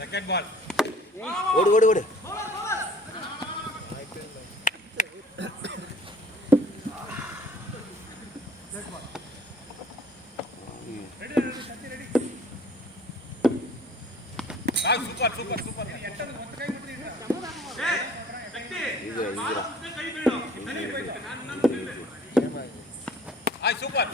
Second ball. ஓடு ஓடு ஓடு. Super super super. Super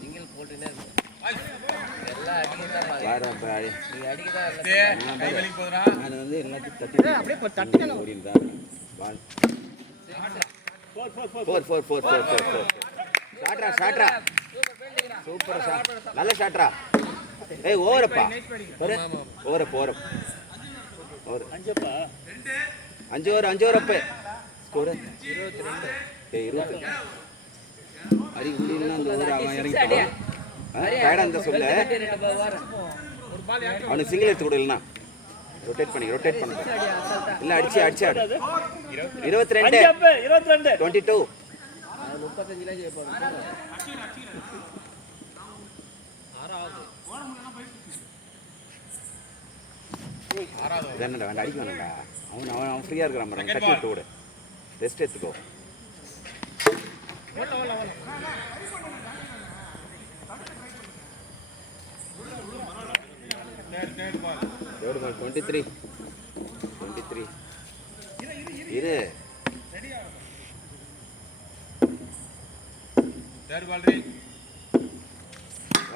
single போட்டுனே எல்லாம் சூப்பர் ஷாட். நல்ல ஷாட்ரா. ஏய் ஓவரப்பா. ஓவரப்பா ஓவரப். ஓவர் 5 ஓவர் 5 ஓவர் அப்பே. ஸ்கோர் 22. ஏய் 20. அடி குடினா அந்த ஓவர் அவன் இறங்கிட்டான். டயர்டா இருந்தா சொல்லு. அவனுக்கு சிங்கிள் எடுத்து கொடுலனா. ரொட்டேட் பண்ணு. இல்ல அடிச்சு ஆடு. 22 22 35 ல ஜெயிப்பாங்க. என்னடா வேண்டாம் அடிக்க வேணாம்டா. அவன் ஃப்ரீயா இருக்கிறான் பாருங்க. தட்டி விட்டு விடு. ரெஸ்ட் எடுத்துக்கோ. தேர்ட் பால் 23 இரு. Third ball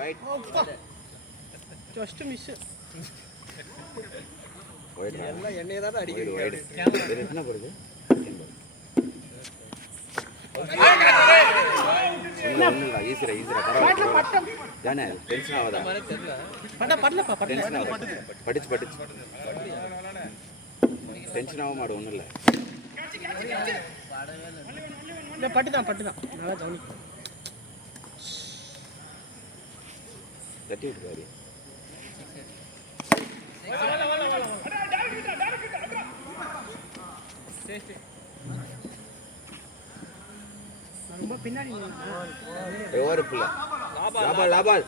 right. Just miss. எல்லாம் என்னைய தான் அடிக்குது. என்ன போடுது? ஈஸிரா பரவாயில்ல. ஜானே டென்ஷன் ஆகாதா? படிச்சு டென்ஷன் ஆக மாட்டோம். ஒன்றும் இல்லை. பட்டுதான் நல்லா கவனி. தட்டி விட்டுருவாரு. ரொம்ப பின்னாடி ஓவர் புள்ள. லாபால்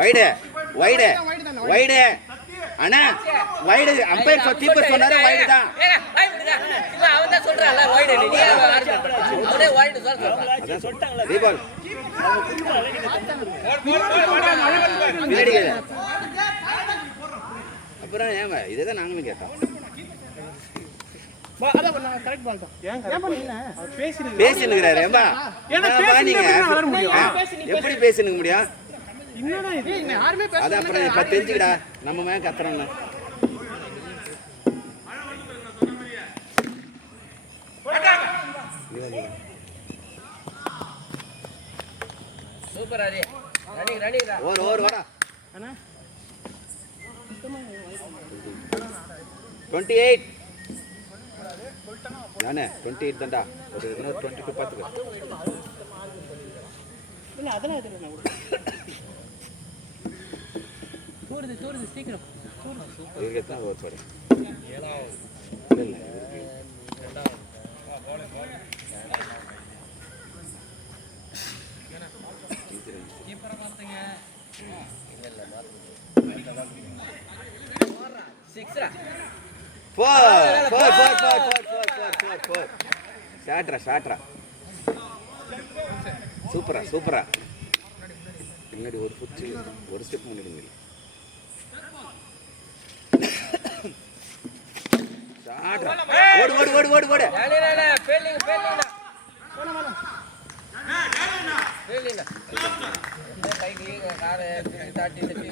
வைடு அண்ணா வைடு. அம்பையர் கீப்பர் சொன்னாரு வைடு தான். இல்ல அவன் தான் சொல்றான்ல வைடு. நீ அவரே வைடு சொல்றாங்க. தீபால் பின்னாடி அப்புறம் ஏங்க இதே நாங்களும் கேட்டோம். பேசினுக்கிறாரு. எப்படி பேசினுக்க முடியும்? அது அப்புறம் தெரிஞ்சுக்கடா. நம்ம மேல கத்துறோம்ல. சூப்பர் ஹரி. ரன்னிங் ஓவர் வரா. 28 நானே 28 தான்டா. ஒரு 22 பாத்துக்க. இல்ல அதெல்லாம் எதுல தூருது சீக்கிரம். சூப்பர். இதுக்கு எத்தனை ஓவர் போடு? 7 இல்ல. இரண்டாவது. கீப்பரை பாத்தீங்க. இல்ல மாத்து. 6 4 ஷாட்ரா. சூப்பரா. முன்னாடி ஒரு ஃபுட் ஒரு ஸ்டெப் முன்னாடி. ஷாட்ரா. ஓடு.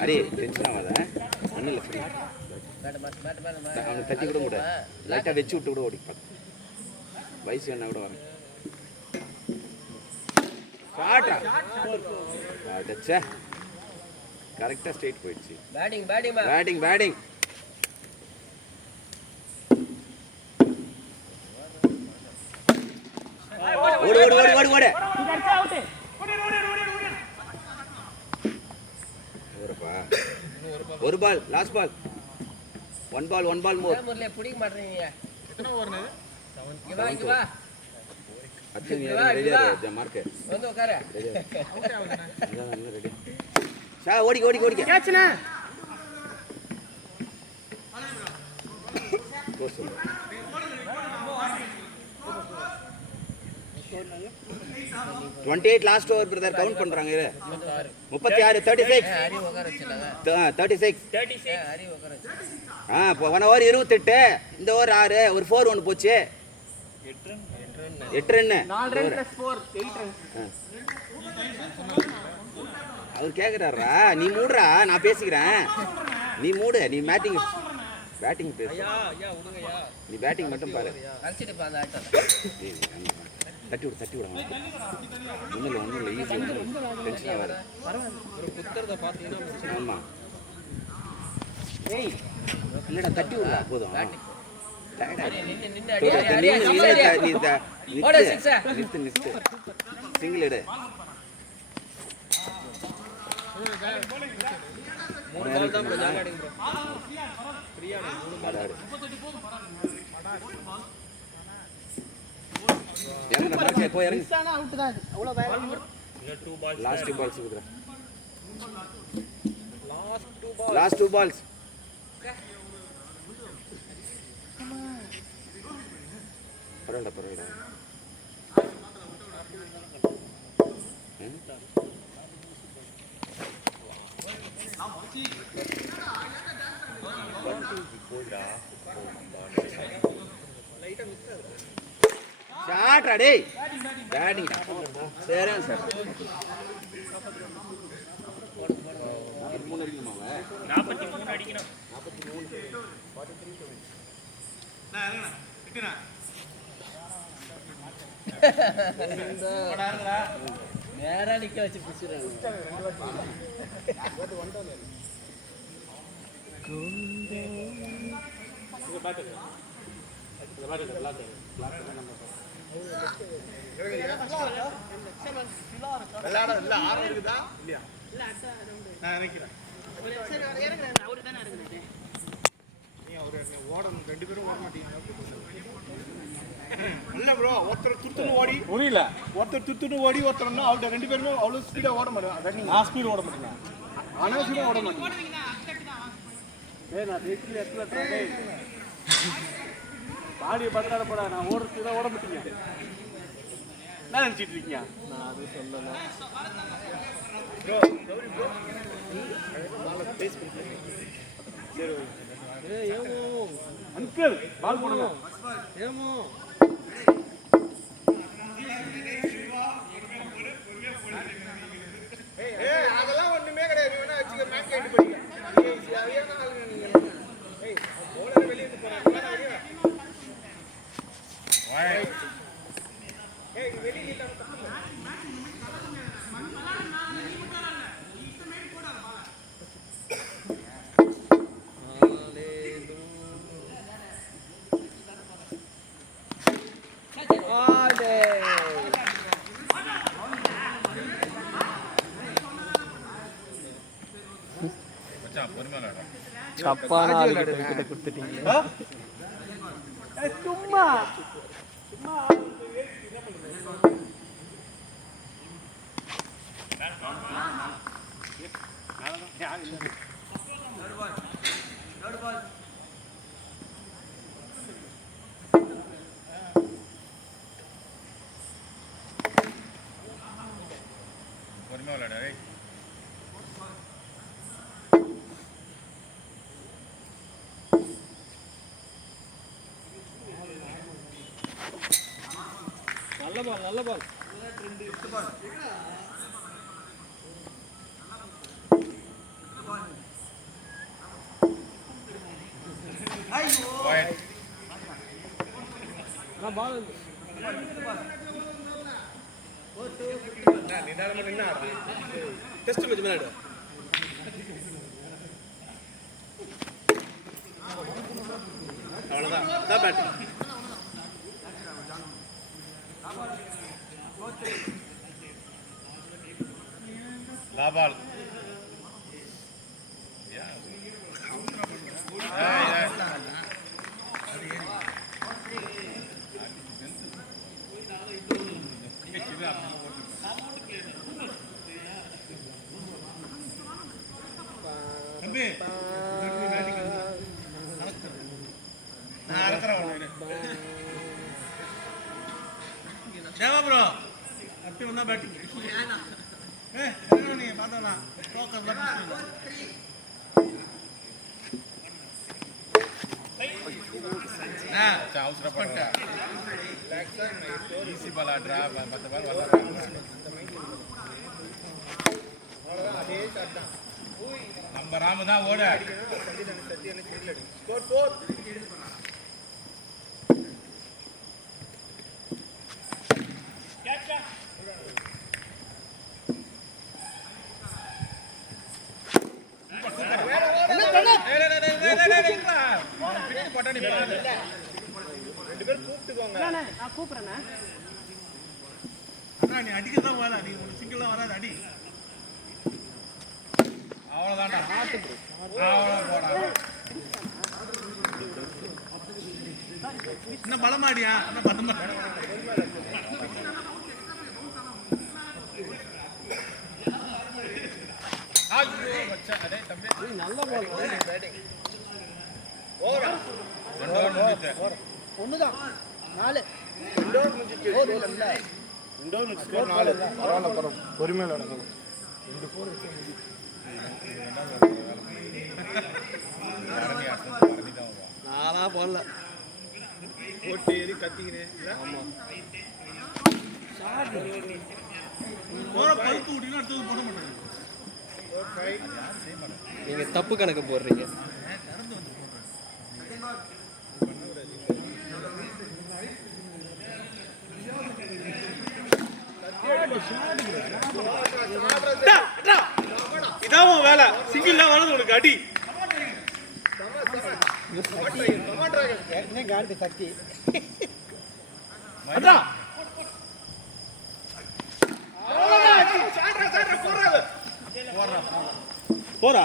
அடி டென்ஷன் ஆகாத. ஒன்றும் இல்லை ஃப்ரீ. அவனுக்கு தட்டி கூட கூட லைட்டாக வச்சு விட்டு கூட ஓடிப்பான். வயசு என்ன கூட வரேன். அடச்சே கரெக்டாக ஸ்ட்ரெயிட் போயிடுச்சு. பேட்டிங் ஓடு ஒரு பால் லாஸ்ட் பால் ஒன் பால் மோர் முரளியை பிடிக்க மாட்டேறீங்க. எத்தனை ஓவர்னு இது? இங்க வா இங்க வா அர்ஜுன் ரெடியா மார்க் வந்து உட்காரு. அவுட் ஆகுதுண்ணே. அதான் ரெடி சா ஓடிக்க கேட்ச்னா கோஸ் 28 லாஸ்ட் ஓவர் பிரதர் கவுண்ட் பண்றாங்க இது 36 36 ஹரி உட்கார வச்சல 36 ஹரி உட்கார வச்ச. இப்போ 1 ஓவர் 28 இந்த ஓவர் 6 ஒரு 4 ஒன்று போச்சு 8 ரன் 4 ரன் + 4 8 ரன். அவர் கேட்குறாரா நீ மூடுறா நான் பேசிக்கிறேன் நீ மூடு நீ பேட்டிங் பேசு ஐயா விடுங்கய்யா. நீ பேட்டிங் மட்டும் பாரு கழிச்சிட்டு பா அந்த ஆட்டம். தட்டி விட ஒன்றும் இல்லை ஈஸி டென்ஷனாக வர ஒரு குத்துறத பாத்தீங்கன்னா ஆமாம் இல்லைடா தட்டி விடா போதும் நின்னு நிறுத்து சிங்கிள் எடு மூணு பால் தான் ப்ரோ ஜாலியா அடிங்க ப்ரோ. ஃப்ரீயா மூணு பால் ஆடு இறங்க மார்க்கே போய் இறங்க மிஸ் ஆனா அவுட் தான். அவ்வளவு வேற லாஸ்ட் 2 பால்ஸ் குடுறா லாஸ்ட் 2 பால். லாஸ்ட் 2 பால்ஸ் பரவாயில்ல ஷாட்ரா டேய் பேட்டிங் சரியா சார் 43 அடிக்கணுமா 43 அடிக்கணும். 43 நேரா நிக்க வச்சு பிடிச்சிடுறாங்க. நான் நினைக்கிறேன் ஓடணும் 2 பேரும் ஓட மாட்டீங்க இல்ல ப்ரோ ஒருத்தர் துத்துன்னு ஓடி புரியல ஒருத்தர் துத்துன்னு ஓடி ஒருத்தர் அவுட் 2 பேருமே அவ்வளவு ஸ்பீடா ஓட மாட்டாங்க நான் ஸ்பீடு ஓட மாட்டேன் அனாவசியமா ஓட மாட்டீங்க நான் பேசிக்கல இடத்துல பாடியை பத்திராட போடா நான் ஓடுறதுக்கு தான் ஓட மாட்டீங்க என்ன நினைச்சிட்டு இருக்கீங்க நான் அது சொல்லல அங்கிள் பால் போடுங்க ஏமோ அதெல்லாம் ஒண்ணுமே கிடையாது நீ வேணா வச்சுக்க மேட்ச் கேட்டு படிங்க நீங்க சரியான ஆளுங்க நீங்க ஏய் போல வெளிய இருந்து போறாங்க வெளிய வாய் ஏய் வெளிய நில்ல தப்பான ஆளுகிட்ட கொடுத்துட்டீங்க சும்மா பொறுமையா விளையாடு டேய் நல்ல பால் பால் நிதானமா நின்னா டெஸ்ட் மேட்ச் விளையாடு அவ்வளவுதான் தான் பேட்டிங் லாபால் அப்படி ஒன்றா பேட்டிங் நீ பார்த்தோம்னா அவசரப்பட்டேன் ஈஸி பால் ஆடுறா 10 பால் வரல அதே ஷாட் தான் நம்ம ராமு தான் ஓட ஸ்கோர் 4 ரெண்டு பேரும் கூப்பிட்டுக்கோங்க நான் கூப்பிட்றேண்ணே அண்ணா நீ அடிக்க தான் வேலை நீ சிங்கிளாக வராது அடி அவ்வளோதான்டா அவ்வளோ போடா என்ன பலமாடியா என்ன பலமா நல்ல பால் பேட்டிங் ஓவரா ஒண்ணுதான் 4 இண்டோர் முடிஞ்சிச்சு இண்டோர் முடிச்சு 4 பரவாயில்ல பொறுமையாக நடக்கணும் 2 4 நானா போடல போட்டு ஏறி கத்திக்கிறேன் போற பழுத்து விட்டீங்கன்னா அடுத்தது போட மாட்டேன் நீங்க தப்பு கணக்கு போடுறீங்க இதான் வேலை சிங்கிள் தான் வரது உனக்கு அடி காண்டி சக்தி அதான் போறா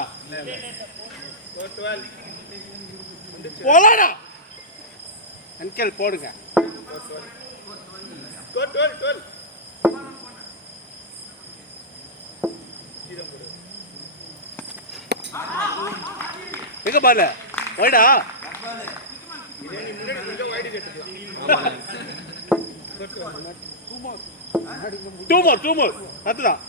போலாடா அன்கல் போடுங்க எங்க பால வைடா டூ மோர் அதுதான்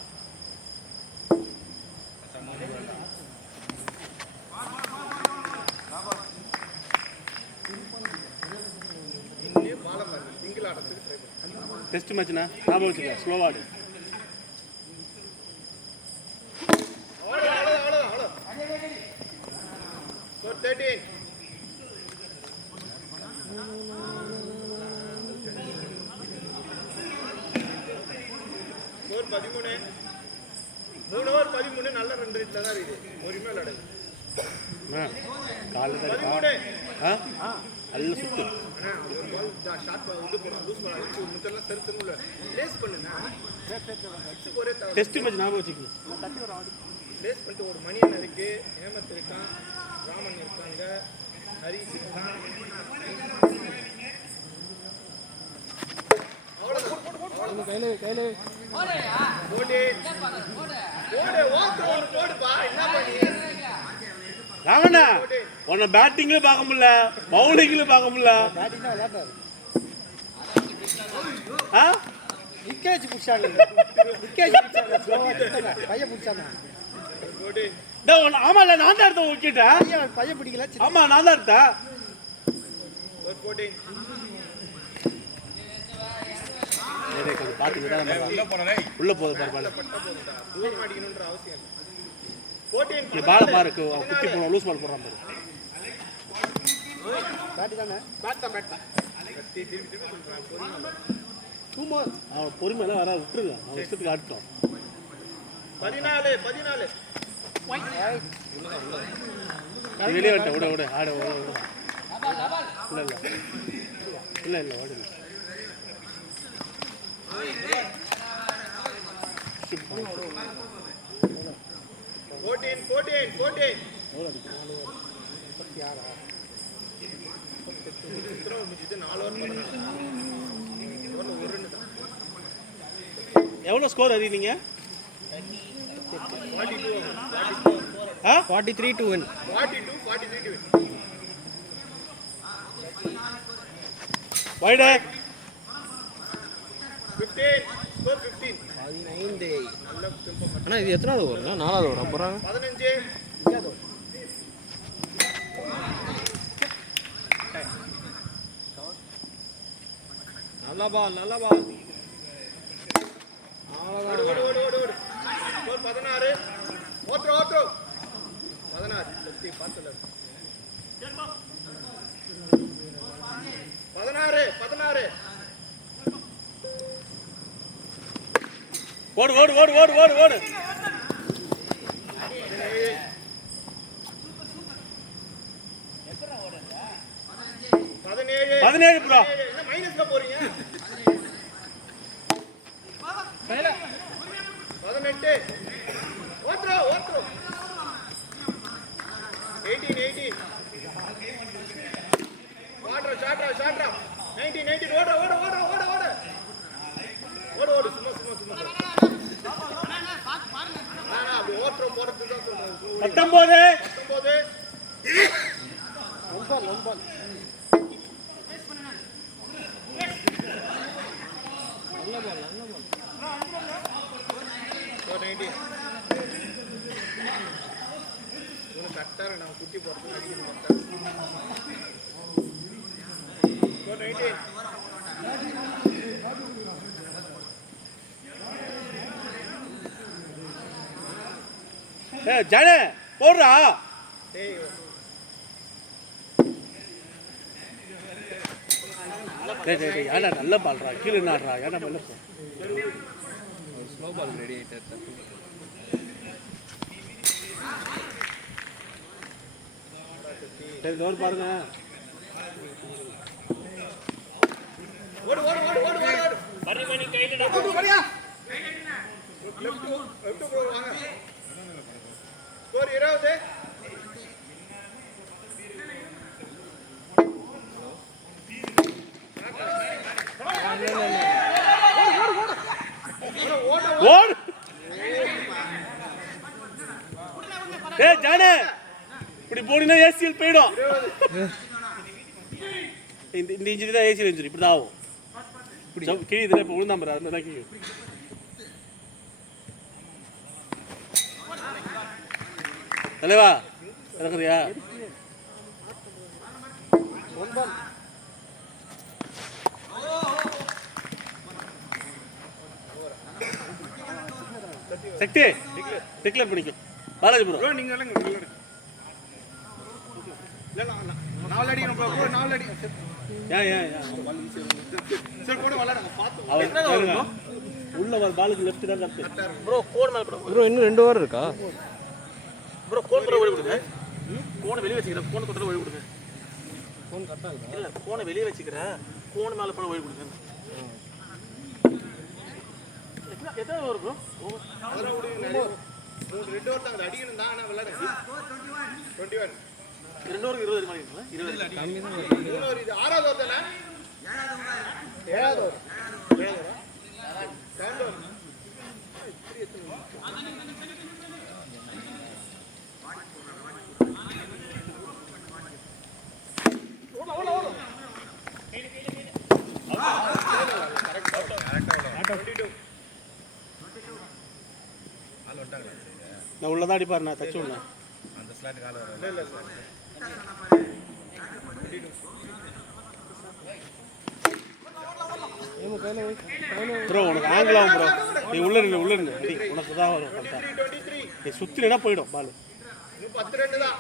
டெஸ்ட் மேட்ச்னா ஞாபகம் வச்சுக்க ஸ்லோவாடு ஸ்கோர் 13 3 ஓவர் 13 நல்ல ரன் ரேட்ல தான் இருக்குது பொறுமையா விளையாடு கால் 13 நல்ல சுத்து ஒரு பால் ஷாட் வந்து போறோம் லூஸ் பண்ண அடிச்சு முத்தெல்லாம் செருத்துல லேஸ் பண்ணுங்க சிக்ஸ் ஒரே டெஸ்ட் மேட்ச் ஞாபகம் வச்சுக்க லேஸ் பண்ணிட்டு ஒரு மணியன் இருக்கு ஹேமத் இருக்கான் ராமன் இருக்காங்க ஹரிஷ் இருக்கான் ராமண்ணா உன்னை பேட்டிங்ல பார்க்க முடியல பவுலிங்ல பார்க்க முடியல விக்கேஜ் புடிச்சாங்க விக்கேஜ் புடிச்சாங்க பைய புடிச்சாங்க ஆமா இல்ல நான் தான் எடுத்தேன் விக்கெட்டா பைய பிடிக்கல ஆமா நான் தான் எடுத்தேன் உள்ள போகுது பாரு நீ பால பாரு குத்தி போன லூஸ் பால் போடுறான் பாரு அவன் பொறுமையெல்லாம் வர விட்டுருங்க அவன் இஷ்டத்துக்கு ஆட்டம் 14 வெளியே வந்துட்டேன் விட விட ஆட இல்லை இல்லை ஓடு 14 எவ்வளோ ஸ்கோர் அறிவிங்க 43 to win 43 to win வைடே 15 ஸ்கோர் 15. 15. நல்ல டெம்போ. அண்ணா இது எத்தனாவது ஓவருங்க? 4வது ஓவரா போகிறாங்க? 15. நல்ல பால் நல்ல பால். ஓடு. ஸ்கோர் 16. ஓட்ரு. 16. சக்தி பாத்துல. 16. ஓடு. 17 ப்ரோ. என்ன மைனஸ்ல போறீங்க? 18. ஓட்ரு. 18. ஷாட்ரா. 19. ஓடு. சும்மா. அப்படி ஓட்ரு போறது தான் சொல்றேன். 19. ஒன்பது. கரெக்டாக நான் குட்டி போடுறது அடிக்கணும். ஜானே போடுறா. ஏன்னா நல்ல பால்றா, கீழே நாடுறா. ஏன்னா நல்ல ஸ்லோ பால் ரெடி ஆகிட்டு. சரி பாருங்க. மணி கையில ஸ்கோர் 20. ஓடு. ஜானே இப்படி போனீங்கன்னா ஏசிஎல் போயிடும். இந்த இன்ஜுரி தான் ஏசிஎல் இன்ஜுரி. இப்படி தான் ஆகும். கீழே இதில் இப்போ விழுந்தா பாரு. அந்த தான் கீழே. தலைவா இறக்குறியா? சக்தி டிக்ளேர் பண்ணிக்கும். பாலாஜி ப்ரோ நீங்க நாலு அடி உள்ள பாலுக்கு லெஃப்ட் தான் கரெக்ட். ப்ரோ கோன் மேல ப்ரோ இன்னும் 2 ஓவர் இருக்கா? ப்ரோ கோன் ப்ரோ ஓடி விடுங்க. கோனை வெளிய வச்சிக்கிறேன். கோனை தொட்டல ஓடி விடுங்க. கோன் கரெக்டா இருக்கா? இல்ல கோனை வெளிய வச்சிக்கிறேன். கோன் மேல போய் ஓடி விடுங்க. எத்தனை ஓவர் ப்ரோ? அதெல்லாம் விடுங்க. 2 ஓவர் தான் அடிக்கணும் தான். ஆனா விளையாடுங்க. 21. 2 ஓவருக்கு 20 மாதிரி இருக்குல்ல? 20 கம்மி தான். இது 6வது ஓவர் தானே? 7வது ஓவர். 7வது ஓவர். நான் உள்ளதான் அடிப்பார். நான் தச்சு விடலாம். அந்த ஸ்லாட் கால இல்ல சார். ப்ரோ உனக்கு ஆங்கிள் ஆகும் ப்ரோ. நீ உள்ள இருங்க. உனக்கு தான் வரும். 23. நீ சுத்தினா போயிடும் பால். 32 தான்.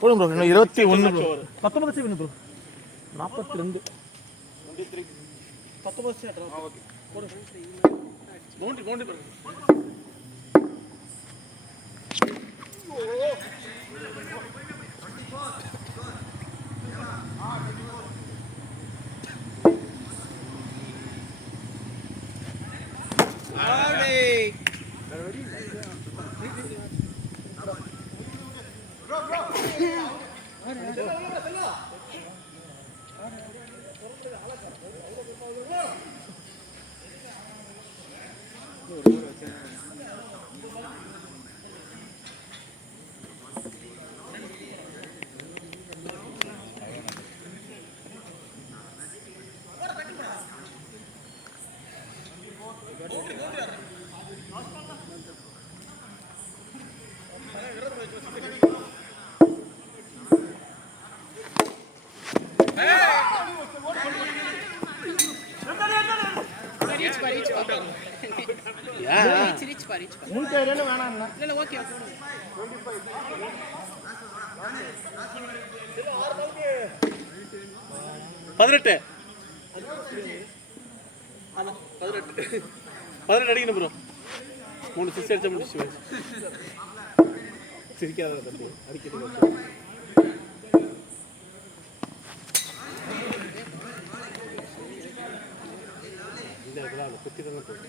போடும் ப்ரோ. இன்னும் 21 bro. 19 second bro. 42 19 second. Okay போடு. Boundary bro. ரீச் பா மூணு பேர் வேணாம்ண்ணா இல்ல ஓகே பதினெட்டு 18 அடிக்கணும் ப்ரோ 3 சிக்ஸ் அடிச்சா முடிச்சு சிரிக்காத தம்பி அடிக்கிறது குத்தி தான் போகுது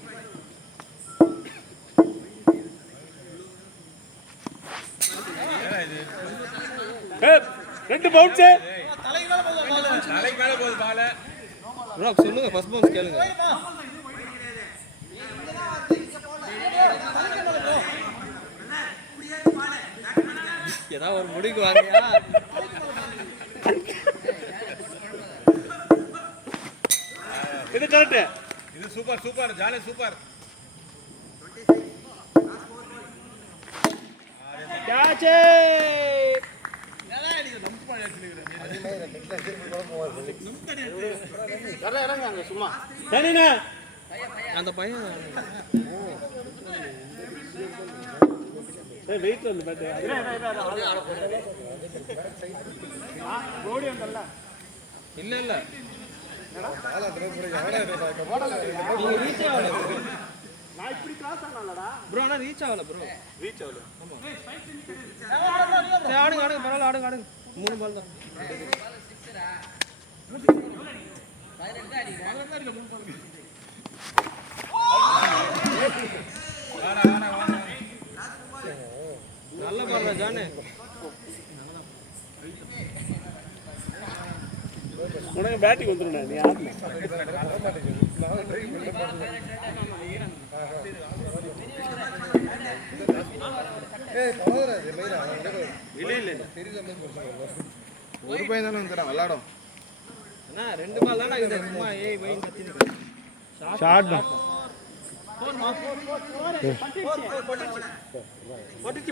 ரெண்டு பவுன்ஸ் தலைக்கு மேல போகுது பால். ப்ரோ சொல்லுங்க ஃபர்ஸ்ட் பவுன்ஸ் கேளுங்க ஏதாவது ஒரு முடிவுக்கு வாங்கயா இது கரெக்ட் இது சூப்பர் சூப்பர் ஜாலி சூப்பர். சும்மா சரிண்ணா அந்த பையன் வெயிட் வந்து பேட்டு இல்ல இல்ல ப்ரோ ஆனா ரீச் ஆகல ப்ரோ ரீச் ஆகல ஆடுங்க ஆடுங்க பரவாயில்ல ஆடுங்க ஆடுங்க 3 பால் தான் நல்ல பால் தான் ஜானே உனக்கு பேட்டிங் வந்துடும் நீ ஆடணும் ஒரு பையன் தானே வந்துடுறான் விளாடும் அண்ணா 2 பால் தானே இது சும்மா ஏய் போய் கத்தி ஷார்ட் தான் போட்டுச்சு